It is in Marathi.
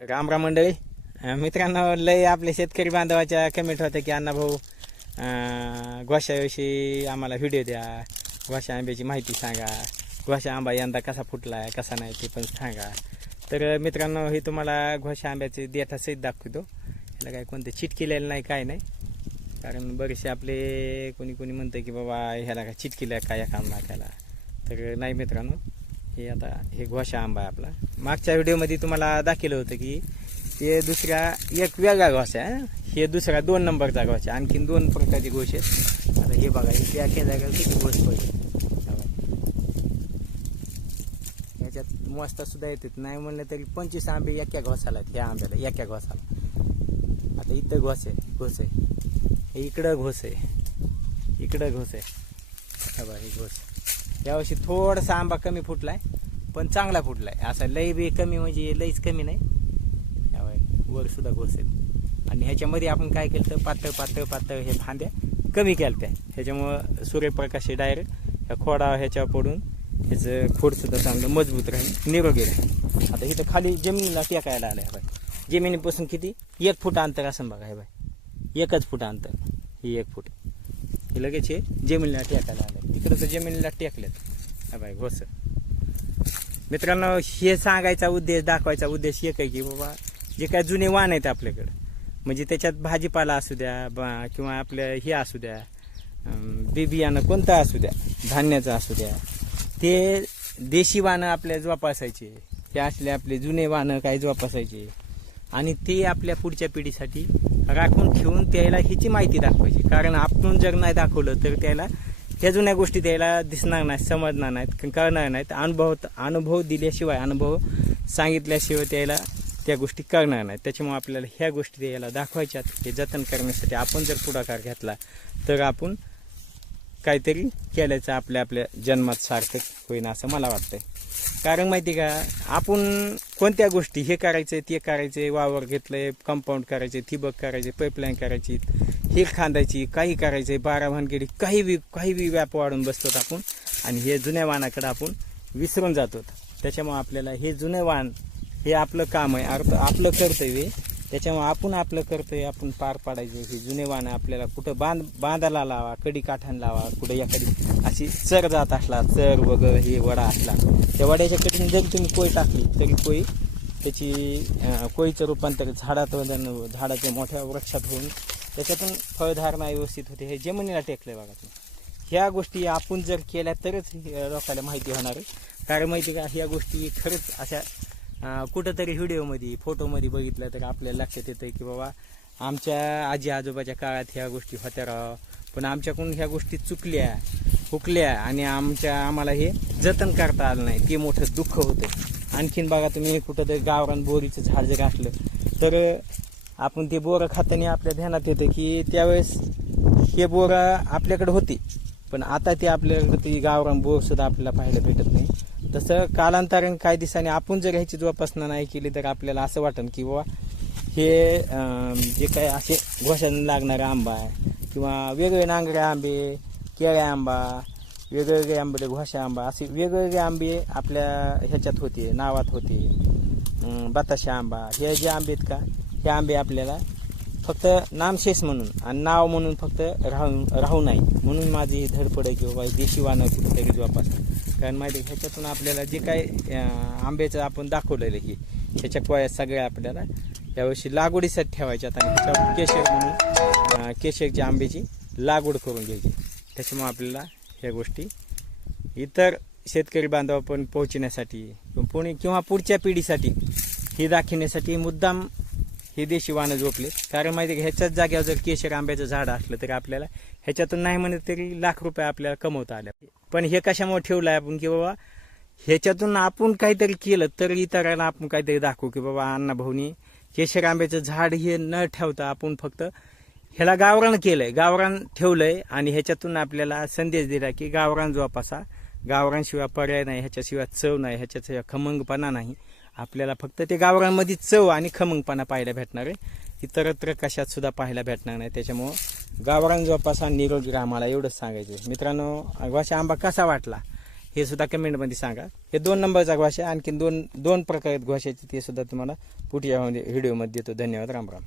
राम राम मंडळी. मित्रांनो लय आपले शेतकरी बांधवाच्या कमेंट होत्या की अण्णा भाऊ घोशाविषयी आम्हाला व्हिडिओ द्या. घोशा आंब्याची माहिती सांगा. घोशा आंबा यंदा कसा फुटला आहे कसा नाही ते पण सांगा. तर मित्रांनो हे तुम्हाला घोशा आंब्याचे देठा सहित दाखवतो. याला काय कोणते चिटकिलेलं नाही काय नाही. कारण बरेचसे आपले कोणी कोणी म्हणतं की बाबा ह्याला काय चिटकिल्या काय काम नाकायला तर नाही मित्रांनो. हे आता हे घोषा आंबा आहे आपला. मागच्या व्हिडिओमध्ये तुम्हाला दाखवलं होतं की ते दुसरा एक वेगळा घोसा आहे हे? दुसरा दोन नंबरचा घोसा आहे. आणखीन दोन प्रकारचे घोष आहेत. आता हे बघा हे त्या केल्या किती घोष पाहिजे याच्यात मस्त सुद्धा येतात नाही. म्हणलं तरी पंचवीस आंबे एका घोसाला आहेत ह्या आंब्याला एका घोसाला आता इथं घोस आहे घोस आहे हे इकडं घोस आहे इकडं घोस आहे हा बघा हे घोस यावर्षी थोडासा आंबा कमी फुटलाय. पण चांगला फुटलाय. असा लय बी कमी म्हणजे लईच कमी नाही. वर सुद्धा घोसेल. आणि ह्याच्यामध्ये आपण काय केलं तर पातळ पातळ पातळ हे फांद्या कमी केल्या त्या ह्याच्यामुळं सूर्यप्रकाश डायरेक्ट ह्या खोडा ह्याच्यावर पडून ह्याचं खोडसुद्धा चांगलं मजबूत राहील निरोगी राहील. आता इथं खाली जमिनीला टेकायला आलं आहे बाय जमिनीपासून किती? एक फूट अंतर असं बघा हे बाय एकच फूट अंतर. ही एक फूट. हे लगेच हे जमिनीला टेकायला आलं तिकडं तर जमिनीला टेकलेत. हा बाय घोसं. मित्रांनो हे सांगायचा उद्देश दाखवायचा उद्देश एक आहे की बाबा जे काय जुने वाण आहेत आपल्याकडं म्हणजे त्याच्यात भाजीपाला असू द्या बा किंवा आपलं हे असू द्या अं, बी बियाणं कोणतं असू द्या धान्याचं असू द्या ते देशी वाणं आपल्या जोपासायचे ते असले आपले जुने वाणं काही जोपासायचे आणि ते आपल्या पुढच्या पिढीसाठी राखून ठेवून त्याला ह्याची माहिती दाखवायची. कारण आपण जर नाही दाखवलं तर त्याला ह्या जुन्या गोष्टी त्याला दिसणार नाहीत समजणार नाहीत कळणार नाहीत. अनुभव अनुभव दिल्याशिवाय अनुभव सांगितल्याशिवाय त्याला त्या गोष्टी करणार नाहीत. त्याच्यामुळे आपल्याला ह्या गोष्टी त्याला दाखवायच्या हे जतन करण्यासाठी आपण जर पुढाकार घेतला तर आपण काहीतरी केल्याचं आपल्या आपल्या जन्मात सार्थक होईन असं मला वाटतंय. कारण माहिती का आपण कोणत्या गोष्टी हे करायचंय ते करायचंय वावर घेतलंय कंपाऊंड करायचे थिबक करायचे पाईपलाईन करायची हे खांदायची काही करायचं आहे बारा भानगडी काही बी काही बी व्याप वाढून बसतो आपण. आणि हे जुन्या वाहनाकडे आपण विसरून जातो त्याच्यामुळे आपल्याला हे जुने वाहन हे आपलं काम आहे. अर्थ आपलं कर्तव्य त्याच्यामुळे आपण आपलं कर्तव्य आपण पार पाडायचं. हे जुने वाहनं आपल्याला कुठं बांध बांधाला लावा कडी काठान लावा कुठं एखादी अशी चर जात असला चर वगैरे हे वडा असला त्या वड्याच्या कडीने जरी तुम्ही कोय टाकली तरी कोय त्याची कोळीचं कोयीचं रूपांतर झाडात झाडाच्या मोठ्या वृक्षात होऊन त्याच्यातून फळधारणा व्यवस्थित होते. हे जमिनीला टेकलंय बघा तुम्ही. ह्या गोष्टी आपण जर केल्या तरच हे लोकांना माहिती होणार आहे. कारण माहिती का ह्या गोष्टी खरंच अशा कुठंतरी व्हिडिओमध्ये फोटोमध्ये बघितलं तर आपल्याला लक्षात येतं की बाबा आमच्या आजी आजोबाच्या काळात ह्या गोष्टी होत्या राव. पण आमच्याकडून ह्या गोष्टी चुकल्या हुकल्या आणि आमच्या आम्हाला हे जतन करता आलं नाही. ते मोठं दुःख होतं. आणखीन बघा तुम्ही कुठंतरी गावरान बोरीचं झाड जर असलं तर आपण ते बोरं खाताना आपल्या ध्यानात येतं की त्यावेळेस हे बोरं आपल्याकडे होते. पण आता ते आपल्याकडे ती गावरान बोर सुद्धा आपल्याला पाहायला भेटत नाही. तसं कालांतराने काही दिवसांनी आपण जर ह्याची जोपासना नाही केली तर आपल्याला असं वाटेल की बाबा हे जे काही असे घोषाने लागणारे आंबा आहे किंवा वेगवेगळे नांगरे आंबे केळ्या आंबा वेगवेगळे आंबे घोषा आंबा असे वेगवेगळे आंबे आपल्या ह्याच्यात होते नावात होते. बताशा आंबा हे जे आंबे आहेत का हे आंबे आपल्याला फक्त नामशेष म्हणून आणि नाव म्हणून फक्त राहून राहू नाही. म्हणून माझी धडपड आहे की बाबा देशी वाहनं कुठेतरी जोपास कारण माहिती आहे, ह्याच्यातून आपल्याला जे काय आंब्याचं आपण दाखवलेलं आहे ह्याच्या कोया सगळ्या आपल्याला यावर्षी लागवडीसाठी ठेवायच्यात आणि ह्याच्यावर केशर म्हणून केशरच्या आंब्याची लागवड करून घ्यायची. त्याच्यामुळे आपल्याला ह्या गोष्टी इतर शेतकरी बांधव पण पोहोचण्यासाठी पुणे किंवा पुढच्या पिढीसाठी हे दाखवण्यासाठी मुद्दाम हे देशी वानं झोपले. कारण माहिती आहे ह्याच्याच जाग्यावर जर केशर आंब्याचं झाड असलं तरी आपल्याला ह्याच्यातून नाही म्हणत तरी लाख रुपये आपल्याला कमवता आल्या पण हे कशामुळे ठेवलं आहे आपण की बाबा ह्याच्यातून आपण काहीतरी केलं तर इतरांना आपण काहीतरी दाखवू की बाबा अण्णा भाऊनी केशर आंब्याचं झाड हे न ठेवता आपण फक्त ह्याला गावरान केलंय. गावरान ठेवलंय आणि ह्याच्यातून आपल्याला संदेश दिला की गावरान जोपासा. गावरांशिवाय पर्याय नाही ह्याच्याशिवाय चव नाही ह्याच्याशिवाय खमंगपणा नाही. आपल्याला फक्त ते गावरांमध्ये चव आणि खमंगपणा पाहायला भेटणार आहे. इतरत्र कशात सुद्धा पाहायला भेटणार नाही. त्याच्यामुळं गावरान जोपासा निरोगी आम्हाला एवढंच सांगायचं मित्रांनो अगवाचा आंबा कसा वाटला? हे सुद्धा कमेंटमध्ये सांगा. हे दोन नंबरचा घोष आणखी दोन दोन प्रकार आहेत ते सुद्धा तुम्हाला पुढच्या व्हिडिओमध्ये देतो. धन्यवाद. राम राम.